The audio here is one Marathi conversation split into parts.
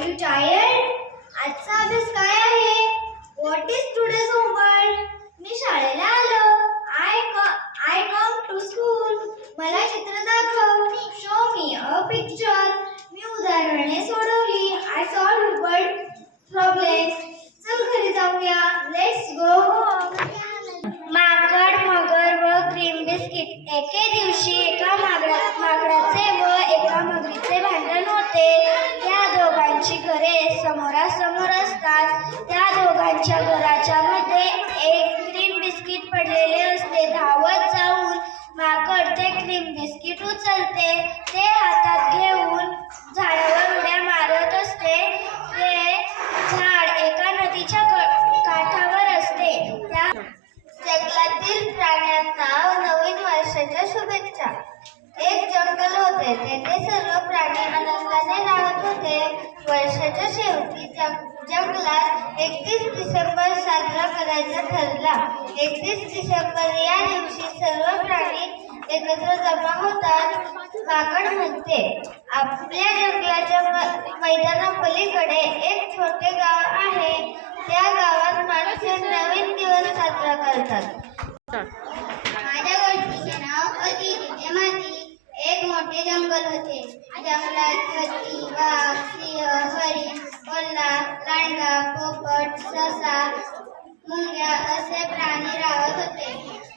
You tired? आजचा अभ्यास काय आहे? व्हॉट इज टुडेज होमवर्क मी शाळेला आलो. I I come to school मला चित्र दाखव. शो मी अ पिक्चर मी उदाहरणे सोडवली त्यांच्या घराच्या मध्ये एक क्रीम बिस्किट पडलेले असते. धावत जाऊन माकड ते क्रीम बिस्किट उचलते. ते हातात घेऊन झाडावर उड्या मारत असते. ते झाड एका नदीच्या क- काठावर असते. त्या जंगलातील प्राण्यांना नवीन वर्षाच्या शुभेच्छा. एक जंगल होते. तेथे सर्व प्राणी आनंदाने वर्षाच्या शेवटी जंग- जंगलात एकतीस डिसेंबर साजरा करायचा ठरला. एकतीस डिसेंबर या दिवशी सर्व प्राणी एकत्र जमा होतात काकड म्हणते. आपल्या जंगलाच्या म- मैदानापलीकडे एक छोटे गाव आहे. त्या गावात माणसे नवीन दिवस साजरा करतात. माझ्या गोष्टीचे नाव अति माती एक मोठे जंगल होते. जंगलात हत्ती राक्षसा मुंग्या असे प्राणी राहत होते.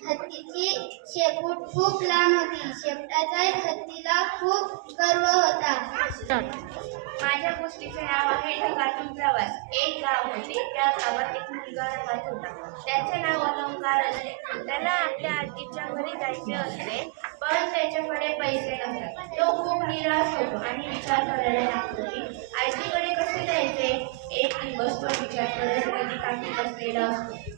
हत्तीची शेपूट खूप लांब होती. शेपटाचा हत्तीला खूप गर्व होता. माझ्या गोष्टीचे नाव आहे ढगातून प्रवास. एक गाव होते. त्या गावात एक मुलगा राहत होता. त्याचे नाव अलंकार असते. त्याला आपल्या आजीच्या घरी जायचे असते पण त्याच्याकडे पैसे नसतात तो खूप निराश होतो आणि विचार करायला लागतो की आजीकडे कसे जायचे एक दिवस तो